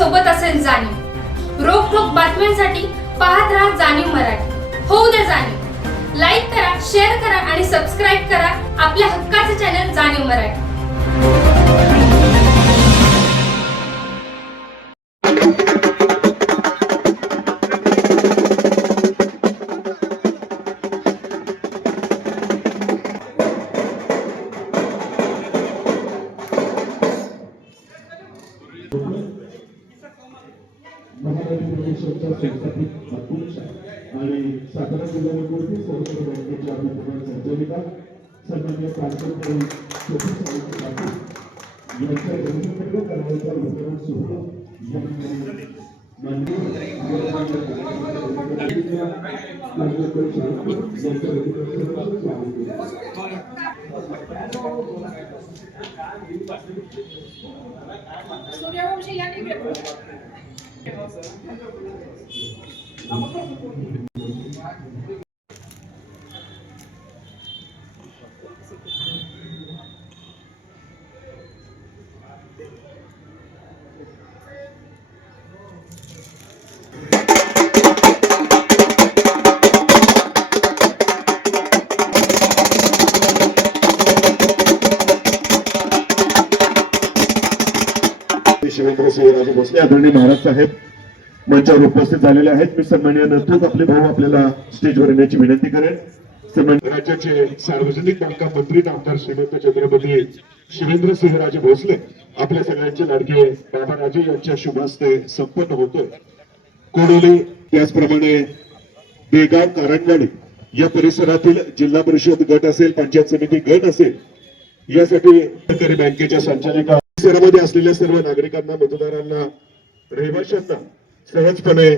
सोबत असेल जाणीव। रोखोक बातम्यांसाठी पाहत राहा जाणीव मराठी। होऊ द्या जाणीव। लाईक करा, शेअर करा आणि सबस्क्राईब करा आपल्या हक्काचे चॅनल जाणीव मराठी। आणि सातारा जिल्ह्यामध्ये सहकारी बँकेच्या प्रधान संचालिका सन्माननीय प्रांतप्रधान यांच्या जनसंपर्क कार्यालयाच्या वितरण सुरू सूर्यवंशी या शिवेंद्र सिंहराजे भोसले आदरणीय महाराज साहेब मंचावर उपस्थित झालेले आहेत। मी सन्माननीय नंतर आपले भाऊ आपल्याला स्टेजवर येण्याची विनंती करेन। सन्माननीय राज्याचे सार्वजनिक बांधकाम मंत्री आमदार श्रीमंत छत्रपती शिवेंद्र सिंहराजे भोसले आपल्या सगळ्यांचे लाडके बाबाराजे यांच्या शुभ हस्ते संपन्न होतोय। कोडोली त्याचप्रमाणे बेगाव कारंजवाडी या परिसरातील जिल्हा परिषद गट असेल, पंचायत समिती गट असेल, यासाठी सहकारी बँकेच्या संचालिका परिसरामध्ये असलेल्या सर्व नागरिकांना, मतदारांना, रहिवाशांना सहजपणे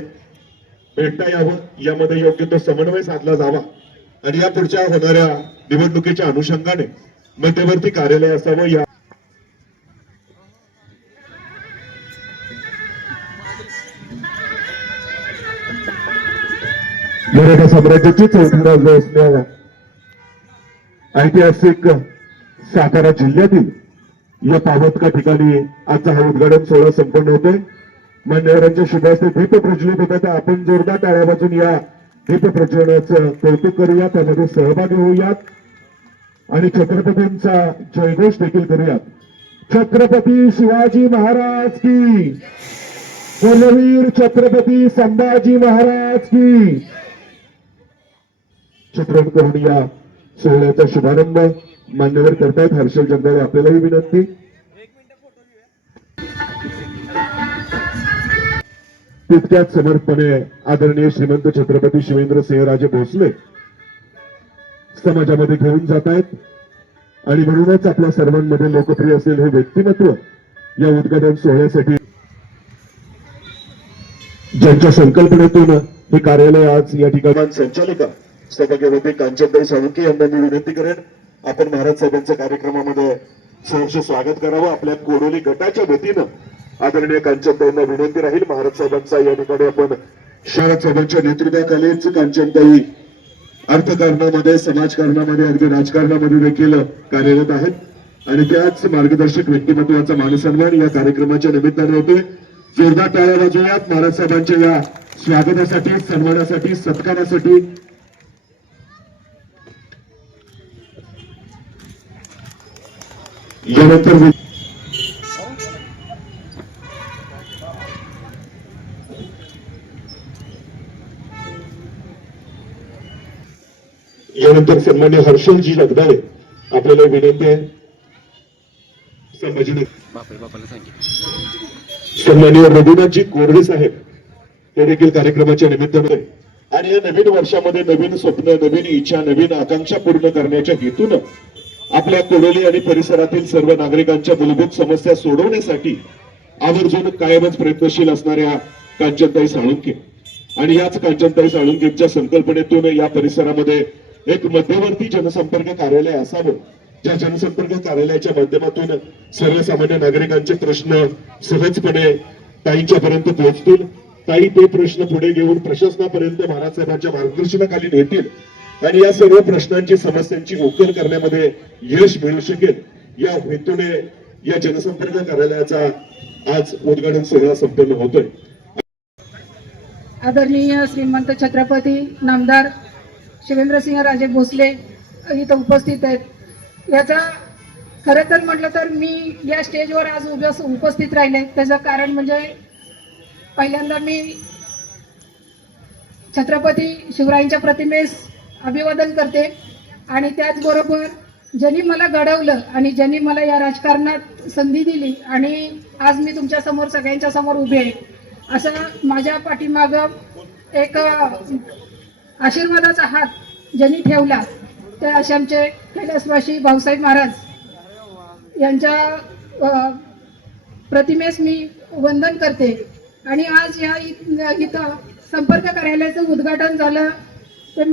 भेटता यावं, यामध्ये योग्य तो समन्वय साधला जावा आणि या पुढच्या होणाऱ्या निवडणुकीच्या अनुषंगाने मध्यवर्ती कार्यालय असावं। या मराठा साम्राज्याची चौथी राजधानी असलेल्या ऐतिहासिक सातारा जिल्ह्यातील या पावतका ठिकाणी आजचा हा उद्घाटन सोहळा संपन्न होतोय। मान्यवरांच्या शुभ हस्ते दीप प्रज्वलित होतात। आपण जोरदार टाळ्या वाजून या दीप प्रज्वलनाचं कौतुक करूया, त्यामध्ये सहभागी होऊयात आणि छत्रपतींचा जयघोष देखील करूयात। छत्रपती शिवाजी महाराज की, कुलवीर छत्रपती संभाजी महाराज की। चित्रण करून या सोहळ्याचा शुभारंभ मान्यवर करतायत हर्षल जगदाळे, आपल्यालाही विनंती। तितक्याच समर्थपणे आदरणीय श्रीमंत छत्रपती शिवेंद्र सिंहराजे भोसले समाजामध्ये घेऊन जात आहेत आणि म्हणूनच आपल्या सर्वांमध्ये लोकप्रिय असेल हे व्यक्तिमत्व या उद्घाटन सोहळ्यासाठी ज्यांच्या संकल्पनेतून हे कार्यालय आज या ठिकाणी संचालिका सौभाग्यवती कांचनताई साळुंखे यांना मी विनंती करेन, आपण महाराज साहेबांच्या कार्यक्रमामध्ये सहर्ष स्वागत करावं। आपल्या कोडोली गटाच्या वतीनं आदरणीय कांचनताईंना विनंती राहील, महाराज साहेबांचा या ठिकाणी आपण शरद साहेबांच्या नेतृत्वाखालीच कांचनताई अर्थकारणामध्ये, समाजकारणामध्ये, अगदी राजकारणामध्ये देखील कार्यरत आहेत आणि त्याच मार्गदर्शक व्यक्तिमत्वाचा मानसन्मान या कार्यक्रमाच्या निमित्ताने होतोय। जोरदार टाळ्या वाजवूयात महाराज साहेबांच्या या स्वागतासाठी, सन्मानासाठी, सत्कारासाठी। यानंतर सन्मान्य हर्षलजी जगदाळे आपल्याला विनंती आहे। सन्मान्य रघुनाथजी कोरडे साहेब ते देखील कार्यक्रमाच्या निमित्ताने आणि या नवीन वर्षामध्ये नवीन स्वप्न, नवीन इच्छा, नवीन आकांक्षा पूर्ण करण्याच्या हेतून आपल्या कोडोली आणि परिसरातील सर्व नागरिकांच्या मूलभूत समस्या सोडवण्यासाठी आवर्जून कायमच प्रयत्नशील असणाऱ्या कांचनताई साळुंखे आणि याच कांचनताई साळुंखेच्या संकल्पनेतून या परिसरामध्ये एक मध्यवर्ती जनसंपर्क कार्यालय असावं, ज्या जनसंपर्क कार्यालयाच्या माध्यमातून सर्वसामान्य नागरिकांचे प्रश्न सहजपणे ताईंच्या पर्यंत पोहोचतील। ताई ते प्रश्न पुढे घेऊन प्रशासनापर्यंत महाराज साहेबांच्या मार्गदर्शनाखाली नेतील आणि या सर्व प्रश्नांची, समस्यांची उकल करण्यामध्ये यश मिळू शकेल या हेतूने या जनसंपर्क कार्यालयाचा आज उद्घाटन सोहळा संपन्न होतोय. आदरणीय श्रीमंत छत्रपती नामदार शिवेंद्रसिंहराजे भोसले इथं उपस्थित आहेत. याचा खरं तर म्हटलं तर मी या स्टेजवर आज उपस्थित राहिले त्याचं कारण म्हणजे पहिल्यांदा मी छत्रपती शिवरायांच्या प्रतिमेस अभिवादन करते आणि त्याचबरोबर ज्यांनी मला घडवलं आणि ज्यांनी मला या राजकारणात संधी दिली आणि आज मी तुमच्या समोर सगळ्यांच्या समोर उभे आहे, असं माझ्या पाठीमागं एक आशीर्वादाचा हात ज्यांनी ठेवला ते असे आमचे कैलासवासी भाऊसाहेब महाराज यांच्या प्रतिमेस मी वंदन करते. आणि आज या इथं संपर्क कार्यालयाचं उद्घाटन झालं ते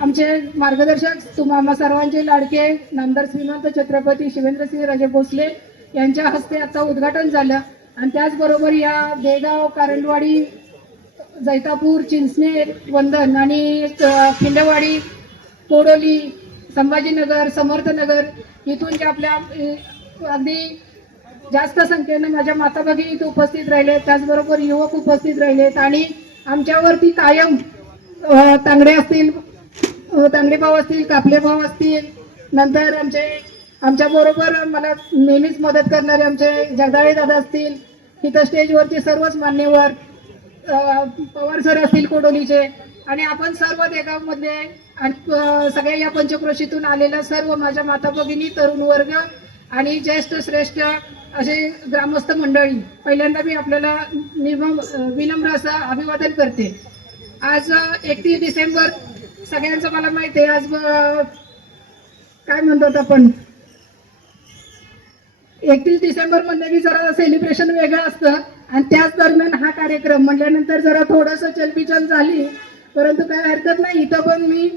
आमचे मार्गदर्शक तुम्हा सर्वांचे लाडके नामदार श्रीमंत छत्रपती शिवेंद्रसिंहराजे भोसले यांच्या हस्ते आता उद्घाटन झालं. आणि त्याचबरोबर या देगाव, कारंडवाडी, जैतापूर, चिंचनेर, वंदन आणि खिंडवाडी, कोडोली, संभाजीनगर, समर्थनगर इथून जे आपल्या अगदी जास्त संख्येने माझ्या माता भगिनी इथे उपस्थित राहिले, त्याचबरोबर युवक उपस्थित राहिलेत आणि आमच्यावरती कायम तांगडे असतील, तांगडे भाऊ असतील, कापले भाऊ असतील, नंतर आमच्याबरोबर मला नेहमीच मदत करणारे आमचे जगदाळे दादा असतील, इथं स्टेजवरचे सर्वच मान्यवर, पवार सर असतील कोडोलीचे, आणि आपण सर्व देगावमधले आणि सगळ्या या पंचक्रोशीतून आलेल्या सर्व माझ्या माता भगिनी, तरुण वर्ग आणि ज्येष्ठ श्रेष्ठ असे ग्रामस्थ मंडळी, पहिल्यांदा मी आपल्याला विनम्र असं अभिवादन करते. आज 31 डिसेंबर सगळ्यांचं मला माहिती आहे. आज काय म्हणतात आपण 31 डिसेंबर म्हणलं की जरा सेलिब्रेशन वेगळं असतं आणि त्याच दरम्यान हा कार्यक्रम म्हटल्यानंतर जरा थोडंसं चलबिचल झाली, परंतु काय हरकत नाही. इथं पण मी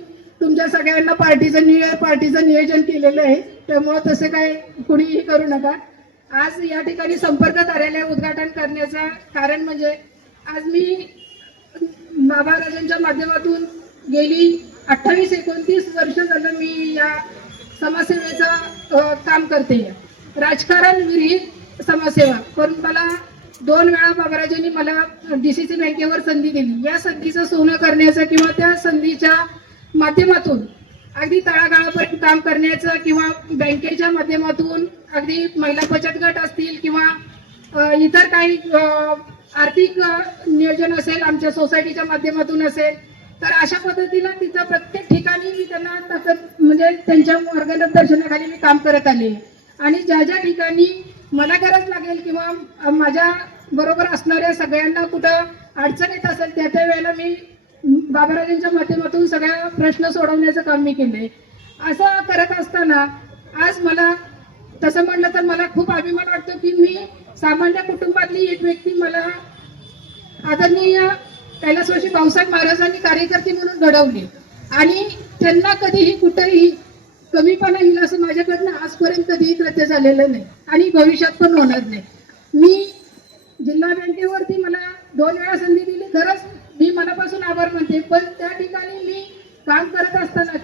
तुमच्या सगळ्यांना पार्टीचं न्यू इयर पार्टीचं नियोजन केलेलं आहे, त्यामुळं तसं काय कुणीही करू नका. आज या ठिकाणी संपर्क कार्यालय उद्घाटन करण्याचं कारण म्हणजे आज मी बाबाराजांच्या माध्यमातून गेली 28-29 वर्ष झालं मी या समाजसेवेचं काम करते. राजकारण विरहित समाजसेवा. पण मला 2 वेळा बाबाराजांनी मला DCC बँकेवर संधी दिली. या संधीचं सोनं करण्याचं किंवा त्या संधीच्या माध्यमातून अगदी तळागाळापर्यंत काम करण्याचं किंवा बँकेच्या माध्यमातून अगदी महिला बचत गट असतील किंवा इतर काही आर्थिक नियोजन असेल आमच्या सोसायटीच्या माध्यमातून असेल, तर अशा पद्धतीनं तिथं प्रत्येक ठिकाणी मी त्यांना म्हणजे त्यांच्या मार्गदर्शनाखाली मी काम करत आले. आणि ज्या ज्या ठिकाणी मला गरज लागेल किंवा माझ्या बरोबर असणाऱ्या सगळ्यांना कुठं अडचण येत असेल त्या वेळेला मी बाबाराजांच्या माध्यमातून सगळ्या प्रश्न सोडवण्याचं काम मी केले. असं करत असताना आज मला तसं म्हटलं तर मला खूप अभिमान वाटतो की मी सामान्य कुटुंबातली एक व्यक्ती मला आदरणीय कैलासवासी भाऊसाहेब महाराजांनी कार्यकर्ते म्हणून घडवली आणि त्यांना कधीही कुठेही कमीपणा येईल असं माझ्याकडनं आजपर्यंत कधीही कृत्य झालेलं नाही आणि भविष्यात पण होणार नाही. मी जिल्हा बँकेवरती मला 2 वेळा संधी दिली, खरंच मी मनापासून आभार मानते. पण त्या ठिकाणी मी काम करत असताना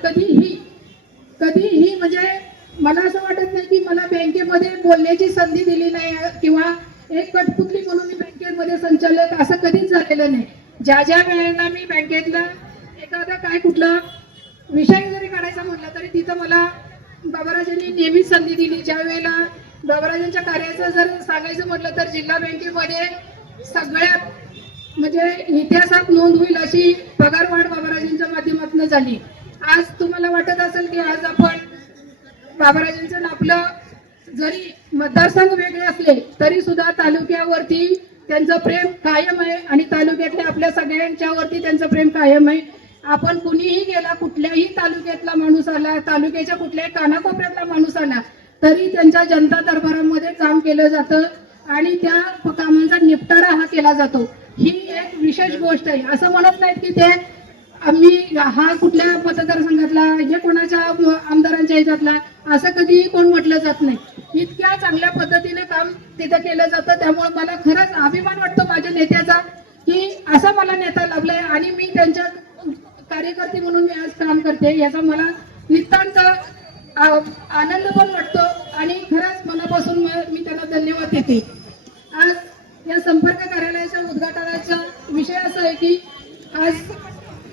कधीही म्हणजे मला असं वाटत नाही की मला बँकेमध्ये बोलण्याची संधी दिली नाही किंवा एक कठपुतली म्हणून मी बँकेमध्ये संचालक असं कधीच झालेलं नाही. ज्या ज्या वेळेला मी बँकेतला एखादा काय कुठला विषय जरी काढायचा म्हटलं तरी तिथं मला बाबाराजांनी नेहमीच संधी दिली. ज्या वेळेला बाबाराजांच्या कार्याचं जर सांगायचं म्हटलं तर जिल्हा बँकेमध्ये सगळ्यात म्हणजे इतिहासात नोंद होईल अशी पगारवाढ बाबाराजांच्या माध्यमातून झाली. आज तुम्हाला वाटत असेल की आज आपण बाबाराजांचं आपलं जरी मतदारसंघ वेगळे असले तरी सुद्धा तालुक्यावरती त्यांचं प्रेम कायम आहे आणि तालुक्यातल्या आपल्या सगळ्यांच्या वरती त्यांचं प्रेम कायम आहे. आपण कुणीही गेला, कुठल्याही तालुक्यातला माणूस आला, तालुक्याच्या कुठल्याही कानाकोपऱ्यातला माणूस आला तरी त्यांच्या जनता दरबारामध्ये काम केलं जातं आणि त्या कामांचा निपटारा हा केला जातो. ही एक विशेष गोष्ट आहे. असं म्हणत नाहीत की ते आम्ही हा कुठल्या मतदारसंघातला हे कोणाच्या आमदारांच्या ह्याच्यातला असं कधीही कोण म्हटलं जात नाही. इतक्या चांगल्या पद्धतीने काम तिथं केलं जातं. त्यामुळे मला खरंच अभिमान वाटतो माझ्या नेत्याचा की असा मला नेता लाभलाय आणि मी त्यांच्या कार्यकर्ते म्हणून मी आज काम करते. याचा मला नितांत आनंद पण वाटतो आणि खरंच मनापासून मी त्यांना धन्यवाद देते. आज या संपर्क कार्यालयाच्या उद्घाटनाचा विषय असा आहे की आज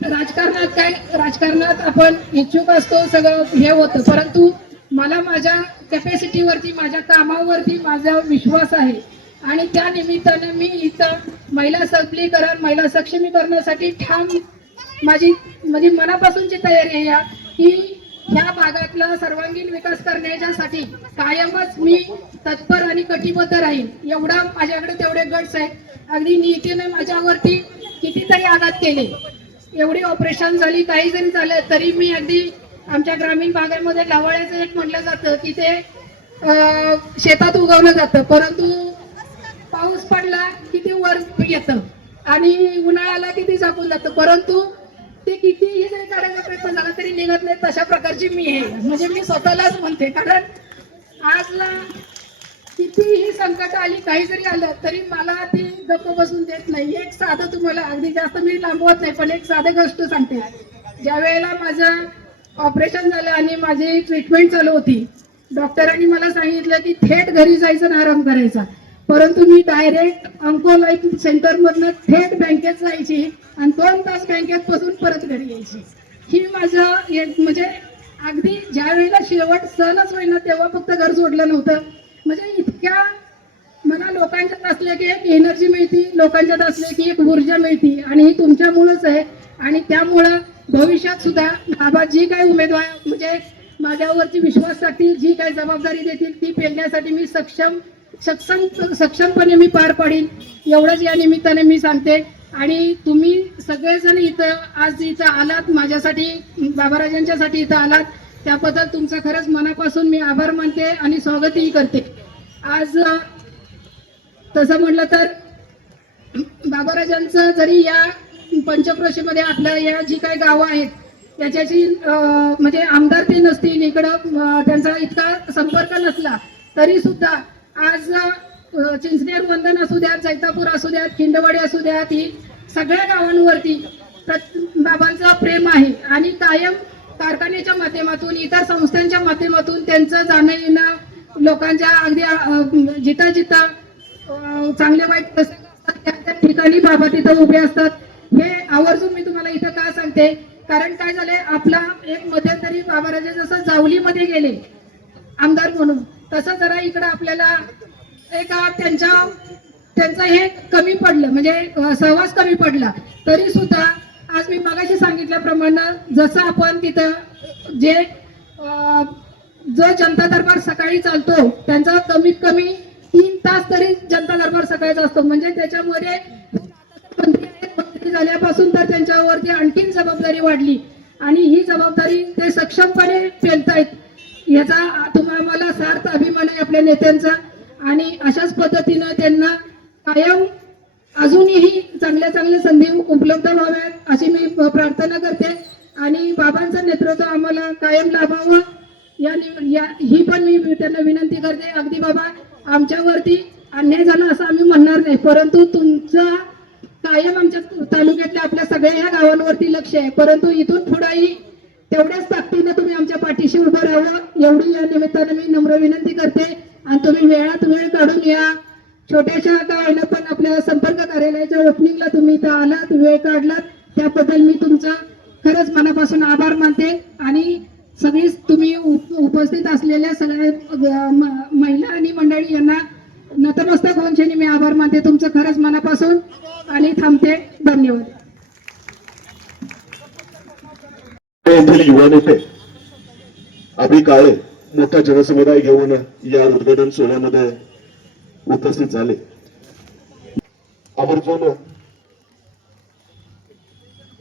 राजकारणात आपण इच्छुक असतो, सगळं हे होतं, परंतु मला माझ्या कॅपॅसिटीवरती, माझ्या कामावरती माझा विश्वास आहे आणि त्या निमित्ताने मी इथं महिला सबलीकरण, महिला सक्षमीकरणासाठी ठाम माझी मनापासूनची तयारी आहे या की ह्या भागातला सर्वांगीण विकास करण्यासाठी कायमच मी तत्पर आणि कटिबद्ध राहील. एवढा माझ्याकडे तेवढे गट्स आहेत. अगदी नीतीने माझ्यावरती कितीतरी आघात केले, एवढी ऑपरेशन झाली, काही जरी झालं तरी मी अगदी आमच्या ग्रामीण भागामध्ये लावाळ्याचं एक म्हटलं जातं की ते शेतात उगवलं जातं, परंतु पाऊस पडला किती वर येतं आणि उन्हाळ्याला किती झाकून जातं, परंतु ते कितीही जरी काढायचा प्रयत्न झाला तरी निघत नाही. तशा प्रकारची मी आहे, म्हणजे मी स्वतःलाच म्हणते. कारण आजला कितीही संकट आली, काही जरी आलं तरी मला ती गप्प बसून देत नाही. एक साधं तुम्हाला, अगदी जास्त मी लांबवत नाही, पण एक साधं गोष्ट सांगते. ज्या वेळेला माझं ऑपरेशन झालं आणि माझी ट्रीटमेंट चालू होती, डॉक्टरांनी मला सांगितलं की थेट घरी जायचं आणि आराम करायचा, परंतु मी डायरेक्ट अंको लाईफ सेंटरमधनं थेट बँकेत जायची आणि 2 तास बँकेत बसून परत घरी यायची. ही माझं म्हणजे अगदी ज्या वेळेला शेवट सणच होईना तेव्हा फक्त घर सोडलं नव्हतं. म्हणजे इतक्या मला लोकांच्यात असले की एक एनर्जी मिळती, लोकांच्यात असले की एक ऊर्जा मिळती आणि ही तुमच्यामुळंच आहे. आणि त्यामुळं भविष्यात सुद्धा बाबा जी काही उमेदवार म्हणजे माझ्यावरची विश्वास टाकतील, जी काही जबाबदारी देतील ती पेलण्यासाठी मी सक्षमपणे मी पार पाडीन, एवढंच या निमित्ताने मी सांगते. आणि तुम्ही सगळेजण आज इथं आलात, माझ्यासाठी, बाबाराजांच्यासाठी इथं आलात, त्याबद्दल तुमचं खरंच मनापासून मी आभार मानते आणि स्वागतही करते. आज तसं म्हटलं तर बाबाराजांचं जरी या पंचक्रोशीमध्ये आपल्या या जी काही गावं आहेत त्याच्याशी म्हणजे आमदार ते नसतील, इकडं त्यांचा इतका संपर्क नसला तरी सुद्धा आज चिंचनेर वंदन असू द्यात, जैतापूर असू द्यात, खिंडवाडी असू द्यात, ही सगळ्या गावांवरती बाबांचं प्रेम आहे. आणि कायम कारखान्याच्या माध्यमातून, इतर संस्थांच्या माध्यमातून त्यांचं जाणं येणं लोकांच्या अगदी जिथं चांगले वाईट त्या ठिकाणी बाबा तिथं उभे असतात. हे आवर्जून मी तुम्हाला इथं का सांगते, कारण काय झालंय, आपला एक मध्यंतरी बाबाराजे जसं जावलीमध्ये गेले आमदार म्हणून, तसं जरा इकडं आपल्याला एक त्यांचं हे कमी पडलं, म्हणजे सहवास कमी पडला. तरी सुद्धा आज मी मगाशी सांगितल्याप्रमाणे जसं आपण तिथं जो जनता दरबार सकाळी चालतो त्यांचा कमीत कमी 3 तास तरी जनता दरबार सकाळचा असतो. म्हणजे त्याच्यामध्ये मंत्री झाल्यापासून तर त्यांच्यावरती आणखीन जबाबदारी वाढली आणि ही जबाबदारी ते सक्षमपणे पेलतायत, याचा तुम्हाला सार्थ अभिमान आहे आपल्या नेत्यांचा. आणि अशाच पद्धतीनं त्यांना कायम अजूनही चांगल्या संधी उपलब्ध व्हाव्यात अशी मी प्रार्थना करते. आणि बाबांचं नेतृत्व आम्हाला कायम लाभावं ही पण मी त्यांना विनंती करते. अगदी बाबा, आमच्यावरती अन्याय झाला असं आम्ही म्हणणार नाही, परंतु तुमचं कायम आमच्या तालुक्यातल्या आपल्या सगळ्या ह्या गावांवरती लक्ष आहे, परंतु इथून पुढेही तेवढ्याच ताकदीनं तुम्ही आमच्या पाठीशी उभं राहावं एवढी या निमित्तानं मी नम्र विनंती करते. आणि तुम्ही वेळात वेळ काढून या छोट्याशा गावाला पण आपल्या संपर्क कार्यालयाच्या ओपनिंगला तुम्ही इथं आलात, वेळ काढलात, त्याबद्दल मी तुमचा खरंच मनापासून आभार मानते. आणि सगळीच तुम्ही उपस्थित असलेल्या सगळ्या महिला आणि मंडळी यांना नतमस्तक होऊन मी आभार मानते तुमचं खरंच मनापासून आणि थांबते. धन्यवाद. युवा नेते अभि काळे मोठा जनसमुदाय घेऊन या उद्घाटन सोहळ्यामध्ये उपस्थित झाले. आवर्जून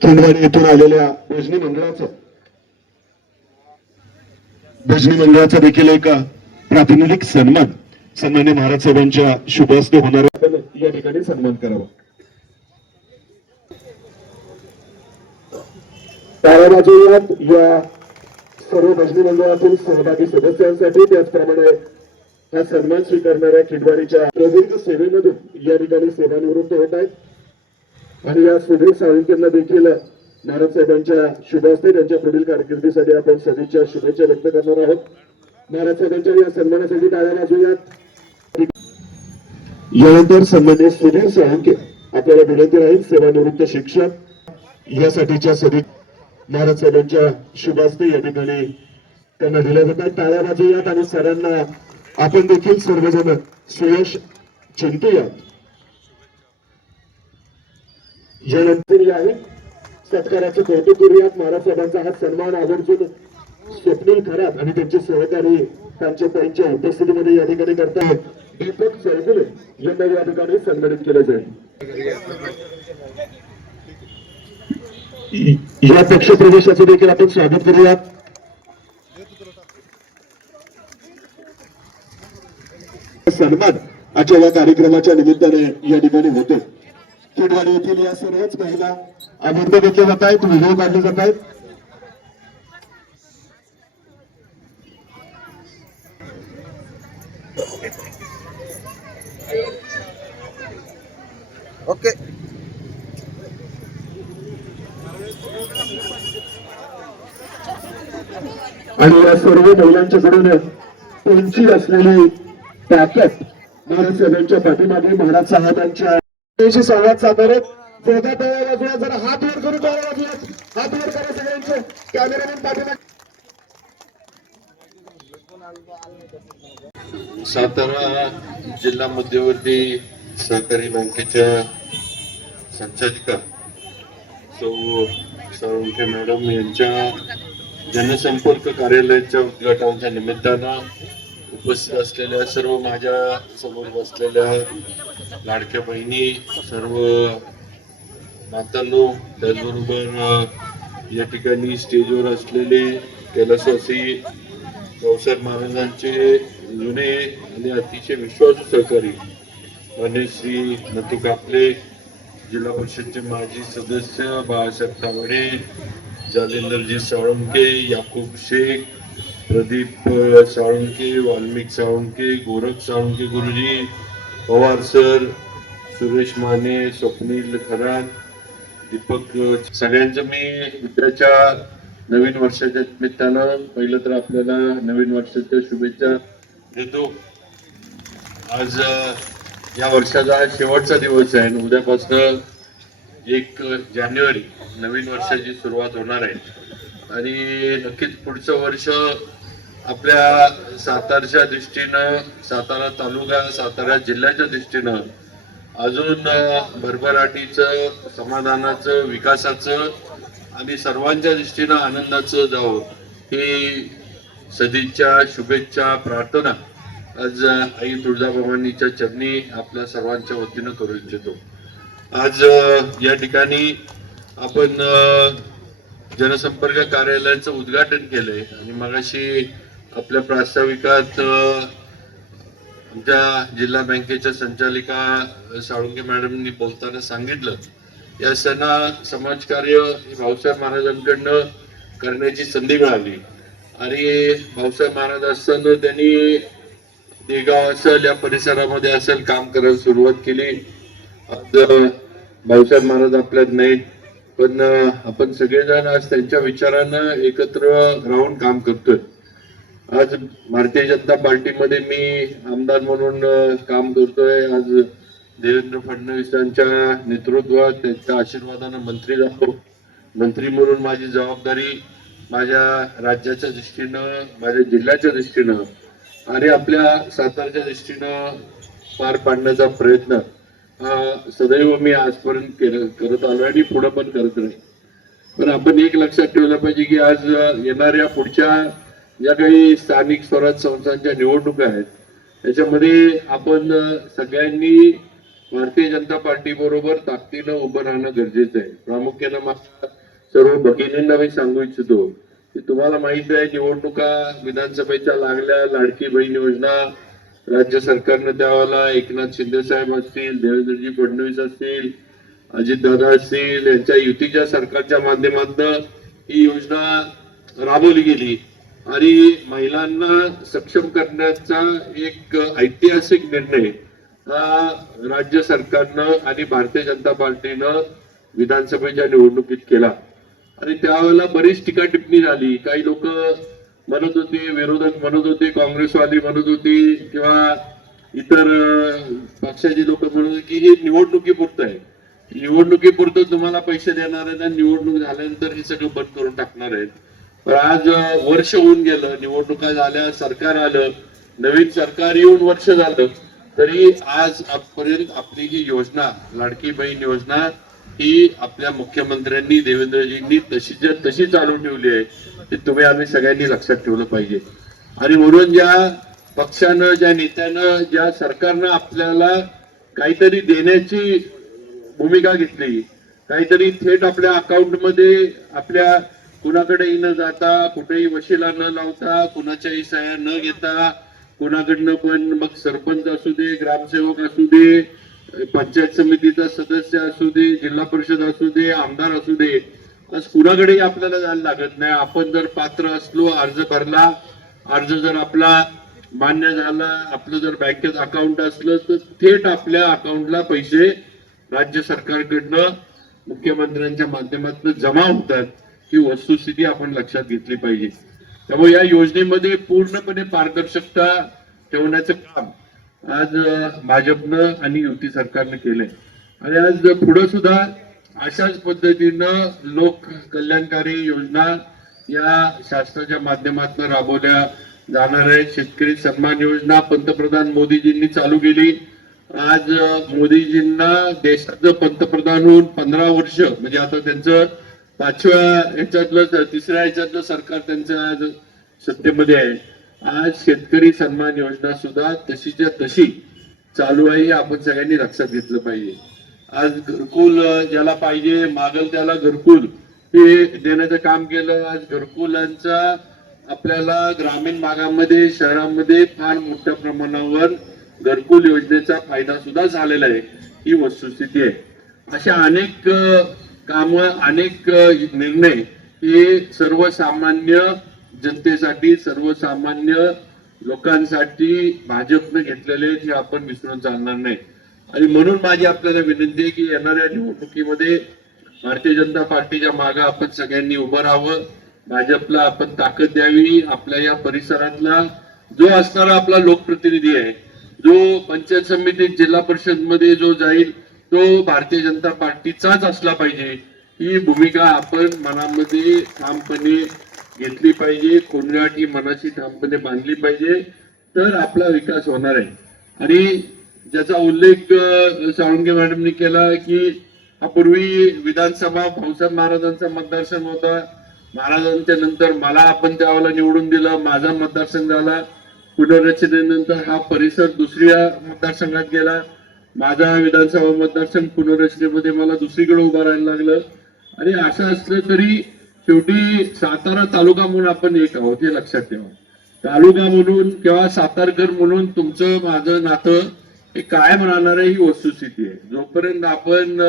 खिंडवाडी येथून आलेल्या भजनी मंडळाचा देखील एक प्रातिनिधिक सन्मान्य महाराज साहेबांच्या शुभ हस्ते होणार आहे. या ठिकाणी सन्मान करावा. टाळ्या वाजवूयात या सर्व भजनी मंडळातील सहभागी सदस्यांसाठी. त्याचप्रमाणे हा सन्मान स्वीकारणाऱ्या खिंडवाडीच्या प्रदीर्घ सेवेमधून या ठिकाणी सेवानिवृत्त होत आहेत आणि या सुधीर साळुंकेंना देखील महाराज साहेबांच्या शुभ हस्ते त्यांच्या पुढील कारकिर्दीसाठी आपण सदिच्छा शुभेच्छा व्यक्त करणार आहोत. महाराज साहेबांच्या या सन्मानासाठी टाळ्या वाजवूयात. यानंतर सन्माननीय सुधीर साळुंखे आपल्याला विनंती राहील, सेवानिवृत्त शिक्षक यासाठीच्या महाराज साहेबांच्या शुभ हस्ते या ठिकाणी त्यांना दिल्या जातात. टाळ्या वाजवूयात आणि सरांना आपण देखील सर्वजण सुयश चिंतूयात. यानंतर आहे सत्काराचं कौतुक करूयात. महाराज साहेबांचा हा सन्मान आवर्जून स्वप्नील खरात आणि त्यांचे सहकारी त्यांच्या उपस्थितीमध्ये या ठिकाणी करतायत. दीपक चौगुले यांना या ठिकाणी सन्मानित केलं जाईल. या पक्षप्रवेशाचे देखील आपण स्वागत करूयात. सन्मान आजच्या या कार्यक्रमाच्या निमित्ताने या ठिकाणी होते. खेडवाडी येथील या सर्वच महिला आनंद घेतले जात आहेत, व्हिडिओ काढले जात आहेत. ओके. आणि या सर्व महिलांच्याकडून त्यांची असलेली ताकद महाराज साहेबांच्या पाठीमागे महाराज साहेबांच्या संवाद साधणारे जोरदार टाळ्या वाजवूया. जरा हात वर करून टाळ्या वाजवूयात. हात वर करा सगळ्यांचे. कॅमेरामॅन पाठीमागे. सातारा जिल्हा मध्यवर्ती सहकारी बँकेच्या संचालिका सौ साळुंखे मॅडम यांच्या जनसंपर्क कार्यालयाच्या उद्घाटनाच्या निमित्तानं उपस्थित असलेल्या सर्व माझ्या समोर बसलेल्या लाडक्या बहिणी, सर्व मातांनो, त्याचबरोबर या ठिकाणी स्टेजवर असलेले कैलासवासी भाऊसाहेब महाराजांचे जुने आणि अतिशय विश्वासू सहकारी मान्य श्री नथू कापले, जिल्हा परिषदचे माजी सदस्य बाळासाहेब तावडे, जालिंदरजी साळुंखे, याकूब शेख, प्रदीप साळुंखे, वाल्मिक साळुंखे, गोरख साळुंखे गुरुजी, पवार सर, सुरेश माने, स्वप्नील खरात, दीपक, सगळ्यांचं मी मित्राच्या नवीन वर्षाच्या निमित्तानं पहिलं तर आपल्याला नवीन वर्षाच्या शुभेच्छा देतो. आज या वर्षाचा शेवटचा दिवस आहे आणि उद्यापासून 1 जानेवारी नवीन वर्षाची सुरुवात होणार आहे आणि नक्कीच पुढचं वर्ष आपल्या सातारच्या दृष्टीनं, सातारा तालुका, सातारा जिल्ह्याच्या दृष्टीनं अजून भरभराटीचं, समाधानाचं, विकासाचं आणि सर्वांच्या दृष्टीनं आनंदाचं जावं ही सदिच्छा, शुभेच्छा, प्रार्थना आज आई तुळजाभवानीच्या चरणी आपल्या सर्वांच्या वतीनं करू इच्छितो. आज या ठिकाणी आपण जनसंपर्क कार्यालयाचं उद्घाटन केलंय आणि मगाशी आपल्या प्रास्ताविकात आमच्या जिल्हा बँकेच्या संचालिका साळुंखे मॅडमनी बोलताना सांगितलं, या समाजकार्य भाऊसाहेब महाराजांकडनं करण्याची संधी मिळाली आणि भाऊसाहेब महाराज असताना त्यांनी देगाव असेल या परिसरामध्ये असेल काम करायला सुरुवात केली. आज भाऊसाहेब महाराज आपल्यात नाहीत, पण आपण सगळेजण आज त्यांच्या विचारानं एकत्र राहून काम करतोय. आज भारतीय जनता पार्टीमध्ये मी आमदार म्हणून काम करतोय. आज देवेंद्र फडणवीसांच्या नेतृत्वात त्यांच्या आशीर्वादानं मंत्री झालो. मंत्री म्हणून माझी जबाबदारी माझ्या राज्याच्या दृष्टीनं, माझ्या जिल्ह्याच्या दृष्टीनं आणि आपल्या सातारच्या दृष्टीनं पार पाडण्याचा प्रयत्न हा सदैव मी आजपर्यंत करत आलो आणि पुढे पण करत राहील. पण आपण एक लक्षात ठेवलं पाहिजे की आज येणाऱ्या पुढच्या ज्या काही स्थानिक स्वराज्य संस्थांच्या निवडणुका आहेत त्याच्यामध्ये आपण सगळ्यांनी भारतीय जनता पार्टी बरोबर ताकदीनं उभं राहणं गरजेचं आहे. प्रामुख्यानं माझ्या सर्व भगिनींना मी सांगू इच्छितो की तुम्हाला माहिती आहे निवडणुका विधानसभेच्या लागल्या. लाडकी बहीण योजना राज्य सरकारनं त्यावेळेला एकनाथ शिंदे साहेब असतील, देवेंद्रजी फडणवीस असतील, अजितदादा असतील यांच्या युतीच्या सरकारच्या माध्यमातून ही योजना राबवली गेली आणि महिलांना सक्षम करण्याचा एक ऐतिहासिक निर्णय हा राज्य सरकारनं आणि भारतीय जनता पार्टीनं विधानसभेच्या निवडणुकीत केला आणि त्यावेळेला बरीच टीका टिप्पणी झाली. काही लोक म्हणत होते, विरोधक म्हणत होते, काँग्रेसवादी म्हणत होती किंवा इतर पक्षाची लोक म्हणत होते की हे निवडणुकीपुरतं आहे, निवडणुकीपुरतं तुम्हाला पैसे देणार आहेत आणि निवडणूक झाल्यानंतर हे सगळं बंद करून टाकणार आहेत. पण आज वर्ष होऊन गेलं, निवडणुका झाल्या, सरकार आलं, नवीन सरकार येऊन वर्ष झालं, तरी आज आजपर्यंत आपली ही योजना लाडकी बहीण योजना ही आपल्या मुख्यमंत्र्यांनी देवेंद्रजींनी तशीच्या तशी चालू ठेवली आहे. ते तुम्ही आम्ही सगळ्यांनी लक्षात ठेवलं पाहिजे. आणि म्हणून ज्या पक्षानं, ज्या नेत्यानं, ज्या सरकारनं आपल्याला काहीतरी देण्याची भूमिका घेतली, काहीतरी थेट आपल्या अकाउंटमध्ये आपल्या कुणाकडे न जाता, कुठेही वशिला न लावता, कुणाच्याही सह्या न घेता, कुणाकडनं पण मग सरपंच असू दे, ग्रामसेवक असू दे, पंचायत समितीचा सदस्य असू दे, जिल्हा परिषद असू दे, आमदार असू दे, आज कुणाकडेही आपल्याला जायला लागत नाही. आपण जर पात्र असलो, अर्ज भरला, अर्ज जर आपला मान्य झाला, आपलं जर बँकेत अकाउंट असलं तर थेट आपल्या अकाउंटला पैसे राज्य सरकारकडनं मुख्यमंत्र्यांच्या माध्यमातून जमा होतात. ही वस्तुस्थिती आपण लक्षात घेतली पाहिजे. त्यामुळे या योजनेमध्ये पूर्णपणे पारदर्शकता ठेवण्याचं काम आज भाजपनं आणि युती सरकारनं केलंय. आणि आज पुढे सुद्धा अशाच पद्धतीनं लोक कल्याणकारी योजना या शासनाच्या माध्यमातून राबवल्या जाणार आहेत. शेतकरी सन्मान योजना पंतप्रधान मोदीजींनी चालू केली. आज मोदीजींना देशाचं पंतप्रधान होऊन 15 वर्ष, म्हणजे आता त्यांचं 5व्या ह्याच्यातलं 3ऱ्या ह्याच्यातलं सरकार त्यांचं आज सत्तेमध्ये आहे. आज शेतकरी सन्मान योजना सुद्धा तशीच्या तशी चालू आहे. आपण सगळ्यांनी लक्षात घेतलं पाहिजे. आज घरकुल ज्याला पाहिजे, मागल त्याला घरकुल हे देण्याचं काम केलं. आज घरकुलांचा आपल्याला ग्रामीण भागामध्ये, शहरामध्ये फार मोठ्या प्रमाणावर घरकुल योजनेचा फायदा सुद्धा झालेला आहे. ही वस्तुस्थिती आहे. अशा अनेक कामं, अनेक निर्णय हे सर्वसामान्य जनतेसाठी, सर्वसामान्य लोकांसाठी भाजपने घेतलेले आहेत. हे आपण विसरून चालणार नाही. आणि म्हणून माझी आपल्याला विनंती आहे की येणाऱ्या निवडणुकीमध्ये भारतीय जनता पार्टीच्या मागे आपण सगळ्यांनी उभं राहावं. भाजपला आपण ताकद द्यावी. आपल्या या परिसरातला जो असणारा आपला लोकप्रतिनिधी आहे, जो पंचायत समितीत, जिल्हा परिषद मध्ये जो जाईल, तो भारतीय जनता पार्टीचाच असला पाहिजे. ही भूमिका आपण मनामध्ये ठामपणे घेतली पाहिजे. कोणगाठी मनाशी ठामपणे बांधली पाहिजे, तर आपला विकास होणार आहे. आणि ज्याचा उल्लेख साळुंखे मॅडमनी केला की हा पूर्वी विधानसभा भाऊसाहेब महाराजांचा मतदारसंघ होता. महाराजांच्या नंतर मला आपण त्यावेळेला निवडून दिलं, माझा मतदारसंघ झाला. पुनर्रचनेनंतर हा परिसर दुसऱ्या मतदारसंघात गेला. माझा विधानसभा मतदारसंघ पुनर्रचनेमध्ये मला दुसरीकडे उभं राहायला लागलं. आणि असं असलं तरी शेवटी सातारा तालुका म्हणून आपण एक आहोत, हे लक्षात ठेवा. तालुका म्हणून किंवा सातारकर म्हणून तुमचं माझं नातं हे कायम राहणार आहे. ही वस्तुस्थिती आहे. जोपर्यंत आपण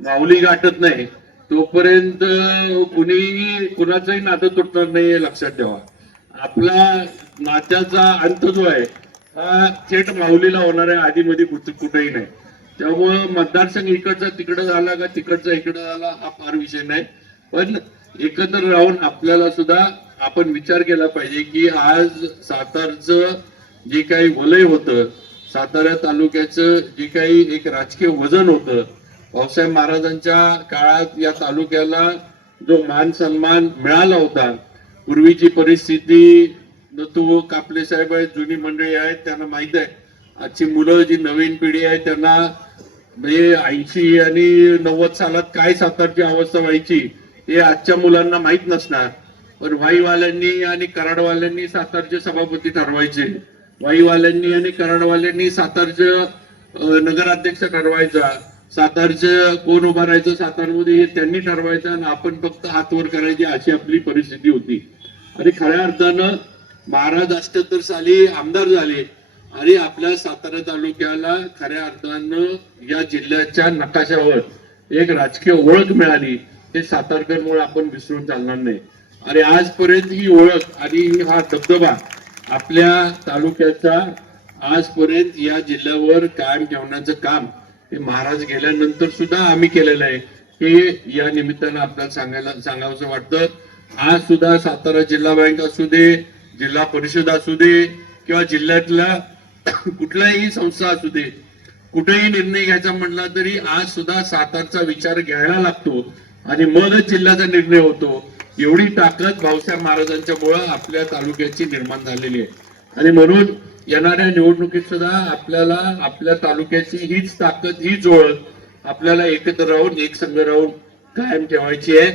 माऊली गाठत नाही तोपर्यंत कुणीही कुणाचंही नातं तुटणार नाही, हे लक्षात ठेवा. आपला नात्याचा अंत जो आहे हा थेट माऊलीला होणार आहे, आधीमध्ये कुठेही नाही. त्यामुळं मतदारसंघ इकडचा तिकडं झाला का तिकडचा इकडं झाला हा फार विषय नाही. पण एकत्र राहून आपल्याला सुद्धा आपण विचार केला पाहिजे की आज सातारचं जे काही वलय होतं, सातारा तालुक्याचं जे काही एक राजकीय वजन होतं, भाऊसाहेब महाराजांच्या काळात या तालुक्याला जो मान सन्मान मिळाला होता, पूर्वीची परिस्थिती नतू कापले साहेब आहेत, जुनी मंडळी आहेत, त्यांना माहित आहे. आजची मुलं जी नवीन पिढी आहे त्यांना म्हणजे 80 आणि 90 सालात काय सातारची अवस्था व्हायची हे आजच्या मुलांना माहित नसणार. पण वाईवाल्यांनी आणि कराडवाल्यांनी सातारचे सभापती ठरवायचे, वाईवाल्यांनी आणि कराडवाल्यांनी सातारचे नगराध्यक्ष ठरवायचा, सातारचं कोण उभा राहायचं सातारमध्ये हे त्यांनी ठरवायचं आणि आपण फक्त हात वर करायची, अशी आपली परिस्थिती होती. आणि खऱ्या अर्थानं महाराज अष्टोत्तर साली आमदार झाले आणि आपल्या सातारा तालुक्याला खऱ्या अर्थानं या जिल्ह्याच्या नकाशावर एक राजकीय ओळख मिळाली. हे सातारकरमुळे आपण विसरून चालणार नाही. आणि आजपर्यंत ही ओळख आणि हा दबदबा आपल्या तालुक्याचा आजपर्यंत या जिल्ह्यावर कायम ठेवण्याचं काम हे महाराज गेल्यानंतर सुद्धा आम्ही केलेलं आहे. हे या निमित्तानं आपल्याला सांगावंसं वाटतं. आज सुद्धा सातारा जिल्हा बँक असू दे, जिल्हा परिषद असू दे किंवा जिल्ह्यातल्या कुठल्याही संस्था असू दे, कुठेही निर्णय घ्यायचा म्हटला तरी आज सुद्धा सातारचा विचार घ्यायला लागतो आणि मगच जिल्ह्याचा निर्णय होतो. एवढी ताकद भाऊसाहेब महाराजांच्या मुळे आपल्या तालुक्याची निर्माण झालेली आहे. आणि म्हणून येणाऱ्या निवडणुकीत सुद्धा आपल्याला आपल्या तालुक्याची हीच ताकद, हीच ओळख आपल्याला एकत्र राहून, एक संघ राहून कायम ठेवायची आहे.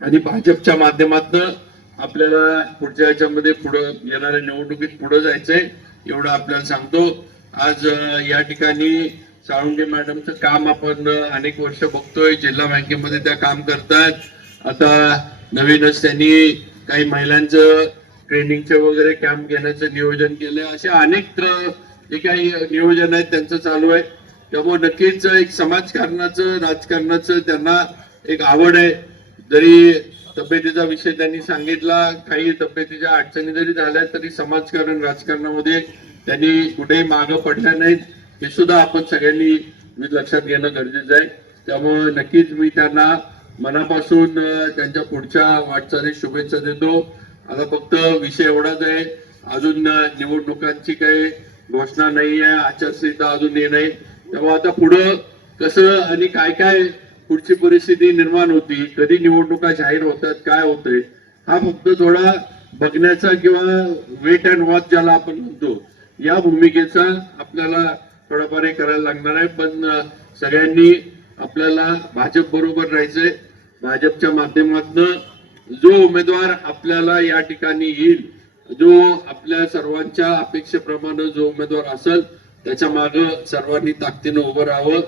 आणि भाजपच्या माध्यमातून आपल्याला पुढच्या याच्यामध्ये पुढे येणाऱ्या निवडणुकीत पुढे जायचंय एवढं आपल्याला सांगतो. आज या ठिकाणी साळुंखे मॅडमचं काम आपण अनेक वर्ष बघतोय. जिल्हा बँकेमध्ये त्या काम करतात. आता नवीनच त्यांनी काही महिलांचं ट्रेनिंगचं वगैरे कॅम्प घेण्याचं नियोजन केलंय. असे अनेक जे काही नियोजन आहेत त्यांचं चालू आहे. त्यामुळे नक्कीच एक समाजकारणाचं, राजकारणाचं त्यांना एक आवड आहे. जरी तब्येतीचा विषय त्यांनी सांगितला, काही तब्येतीच्या अडचणी जरी झाल्या तरी समाजकारण, राजकारणामध्ये त्यांनी कुठेही मागं पडल्या नाहीत. हे सुद्धा आपण सगळ्यांनी लक्षात घेणं गरजेचं आहे. त्यामुळे नक्कीच मी त्यांना मनापासून त्यांच्या पुढच्या वाटचालीस शुभेच्छा देतो. आता फक्त विषय एवढाच आहे, अजून निवडणुकांची काही घोषणा नाही आहे, आचारसंहिता अजून ये नाही. त्यामुळे आता पुढं कसं आणि काय काय पुढची परिस्थिती निर्माण होती, कधी निवडणुका जाहीर होतात, काय होतंय, हा फक्त थोडा बघण्याचा किंवा वेट अँड वॉच ज्याला आपण म्हणतो, या भूमिकेचा आपल्याला थोडाफार हे करायला लागणार आहे. पण सगळ्यांनी आपल्याला भाजप बरोबर राहायचंय. भाजपच्या माध्यमातून जो उमेदवार आपल्याला या ठिकाणी येईल, जो आपल्या सर्वांच्या अपेक्षेप्रमाणे जो उमेदवार असेल, त्याच्या मागे सर्वांनी ताकदीनं उभं राहावं.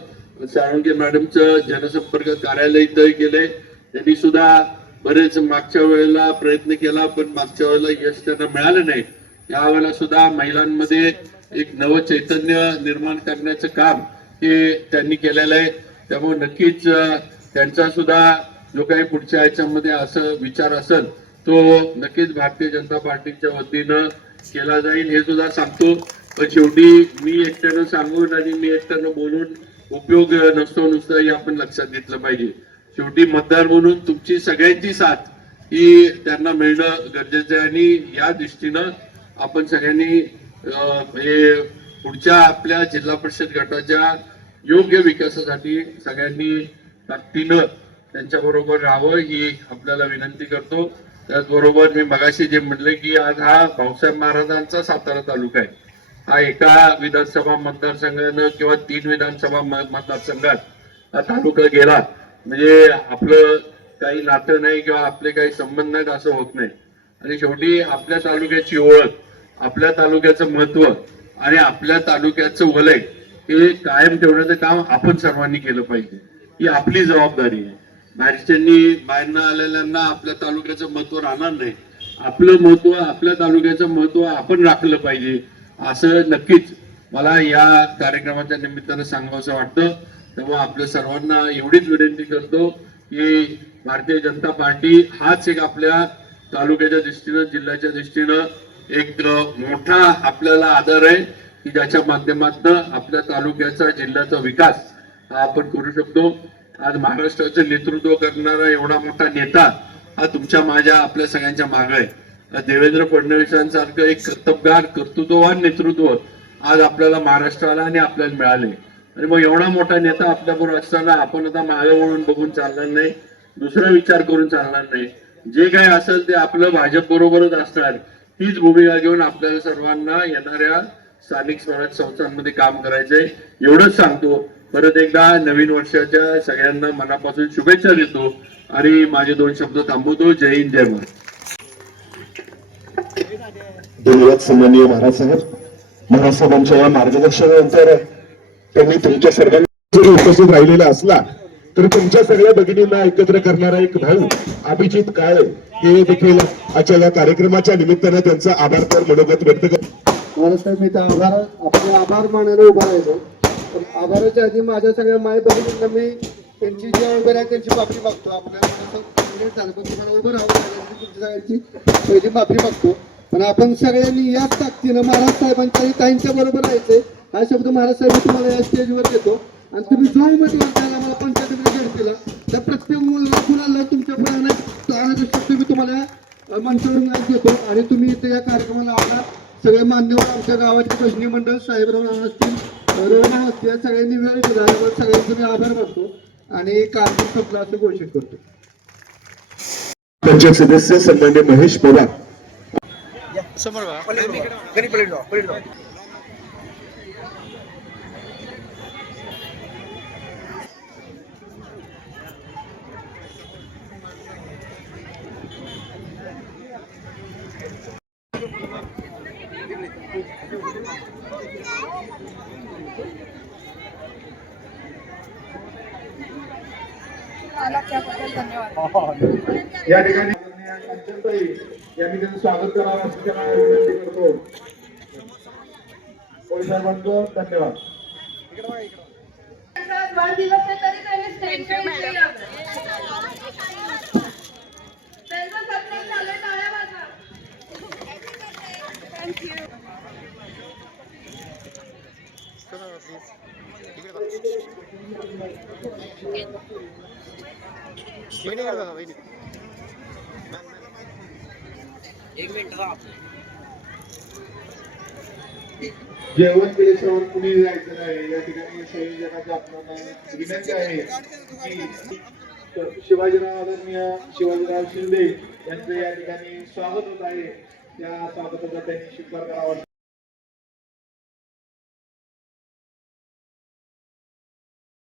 साळुंखे मॅडमचं जनसंपर्क कार्यालय इथं केलंय. त्यांनी सुद्धा बरेच मागच्या वेळेला प्रयत्न केला, पण मागच्या वेळेला यश त्यांना मिळालं नाही. यावेळेला सुद्धा महिलांमध्ये एक नव चैतन्य निर्माण करण्याचं काम हे त्यांनी केलेलं आहे. त्यामुळे नक्कीच त्यांचा सुद्धा जो काही पुढच्या याच्यामध्ये असं विचार असेल तो नक्कीच भारतीय जनता पार्टीच्या वतीनं केला जाईल, हे सुद्धा सांगतो. पण शेवटी मी एकट्यानं सांगून आणि मी एकट्यानं बोलून उपयोग नसतो, नुसतं हे आपण लक्षात घेतलं पाहिजे. शेवटी मतदार म्हणून तुमची सगळ्यांची साथ ही त्यांना मिळणं गरजेचं आहे. आणि या दृष्टीनं आपण सगळ्यांनी हे पुढच्या आपल्या जिल्हा परिषद गटाच्या योग्य विकासासाठी सगळ्यांनी ताकदीनं त्यांच्या बरोबर राहावं ही आपल्याला विनंती करतो. त्याचबरोबर मी मगाशी जे म्हटले की आज हा भाऊसाहेब महाराजांचा सातारा तालुका आहे. हा एका विधानसभा मतदारसंघानं किंवा 3 विधानसभा मतदारसंघात हा तालुका गेला म्हणजे आपलं काही नातं नाही किंवा आपले काही संबंध नाहीत असं होत नाही. आणि शेवटी आपल्या तालुक्याची ओळख, आपल्या तालुक्याचं महत्व आणि आपल्या तालुक्याचं वलय हे कायम ठेवण्याचं काम आपण सर्वांनी केलं पाहिजे. ही आपली जबाबदारी आहे. बाहेरनं आलेल्यांना आपल्या तालुक्याचं महत्व राहणार नाही. आपलं महत्व, आपल्या तालुक्याचं महत्व आपण राखलं पाहिजे, असं नक्कीच मला या कार्यक्रमाच्या निमित्तानं सांगावंसं वाटतं. तेव्हा आपल्या सर्वांना एवढीच विनंती करतो की भारतीय जनता पार्टी हाच एक आपल्या तालुक्याच्या दृष्टीनं, जिल्ह्याच्या दृष्टीनं एक मोठा आपल्याला आधार आहे की ज्याच्या माध्यमातून आपल्या तालुक्याचा, जिल्ह्याचा विकास हा आपण करू शकतो. आज महाराष्ट्राचं नेतृत्व करणारा एवढा मोठा नेता हा तुमच्या, माझ्या, आपल्या सगळ्यांच्या मागे आहे. देवेंद्र फडणवीसांसारखं एक कर्तबगार, कर्तृत्ववान नेतृत्व आज आपल्याला महाराष्ट्राला आणि आपल्याला मिळाले. आणि मग एवढा मोठा नेता आपल्याबरोबर असताना आपण आता मागे वळून बघून चालणार नाही, दुसरा विचार करून चालणार नाही. जे काही असेल ते आपलं भाजप बरोबरच असणार, हीच भूमिका घेऊन आपल्याला सर्वांना येणाऱ्या स्थानिक स्वराज्य संस्थांमध्ये काम करायचंय एवढंच सांगतो. परत एकदा नवीन वर्षाच्या सगळ्यांना मनापासून शुभेच्छा देतो आणि माझे 2 शब्द थांबवतो. जय हिंद, जय महाराज. धन्यवाद सन्माननीय महाराज साहेब. महाराज साहेबांच्या या मार्गदर्शनानंतर त्यांनी तुमच्या सर्वांना जरी उपस्थित राहिलेला असला तर तुमच्या सगळ्या भगिनींना एकत्र करणारा एक भाऊ अभिजित काळे हे देखील आजच्या या कार्यक्रमाच्या निमित्तानं त्यांचा आभार तर मनोगत व्यक्त करतो. महाराज मी त्या आपले आभार मानायला उभा राहिलो. आभाराच्या आधी माझ्या सगळ्या माय बहिणींना मी त्यांची जी वगैरे आहे त्यांची माफी मागतो. आपल्याला तुम्हाला उभं राहावं लागेल, तुमच्या सगळ्यांची पहिली माफी मागतो. पण आपण सगळ्यांनी याच ताकदीनं महाराज साहेबांच्या ताईंच्या बरोबर राहायचे हा शब्द महाराज साहेब तुम्हाला या स्टेजवर देतो. आणि तुम्ही जो उमेदवार द्याल आम्हाला पंचायतीमध्ये घेतलेला त्या प्रत्येक मुलाला तुमच्या पुढे तुम्ही तुम्हाला मंचावरून आज देतो आणि तुम्ही इथे या कार्यक्रमाला आला. सगळे मान्यवर आमच्या गावाचे भजनी मंडळ साहेबराव असतील, रोहना असतील, सगळ्यांनी वेळ दिला. सगळ्यांचे मी आभार मानतो आणि कार्यक्रम संपला असं घोषित करतो. पंचायत सदस्य सन्मान्य महेश पवार. या ठिकाणी अंजनताई यांनी त्यांचं स्वागत करावं असं त्यांना विनंती करतो. पोलीस साहेबांचं धन्यवाद. वाढदिवस आहे तरी त्यांनी स्टेजवर त्यांचं सत्कार झालंय, टाळ्या वाजवा. जेवण केल्याशिवाय कुणी जायचं नाही. या ठिकाणी संयोजकाच्या आपल्याला विनंती आहे की शिवाजीराव आदरणीय शिवाजीराव शिंदे यांचं या ठिकाणी स्वागत होत आहे. त्या स्वागताचा त्यांनी स्वीकार करावा.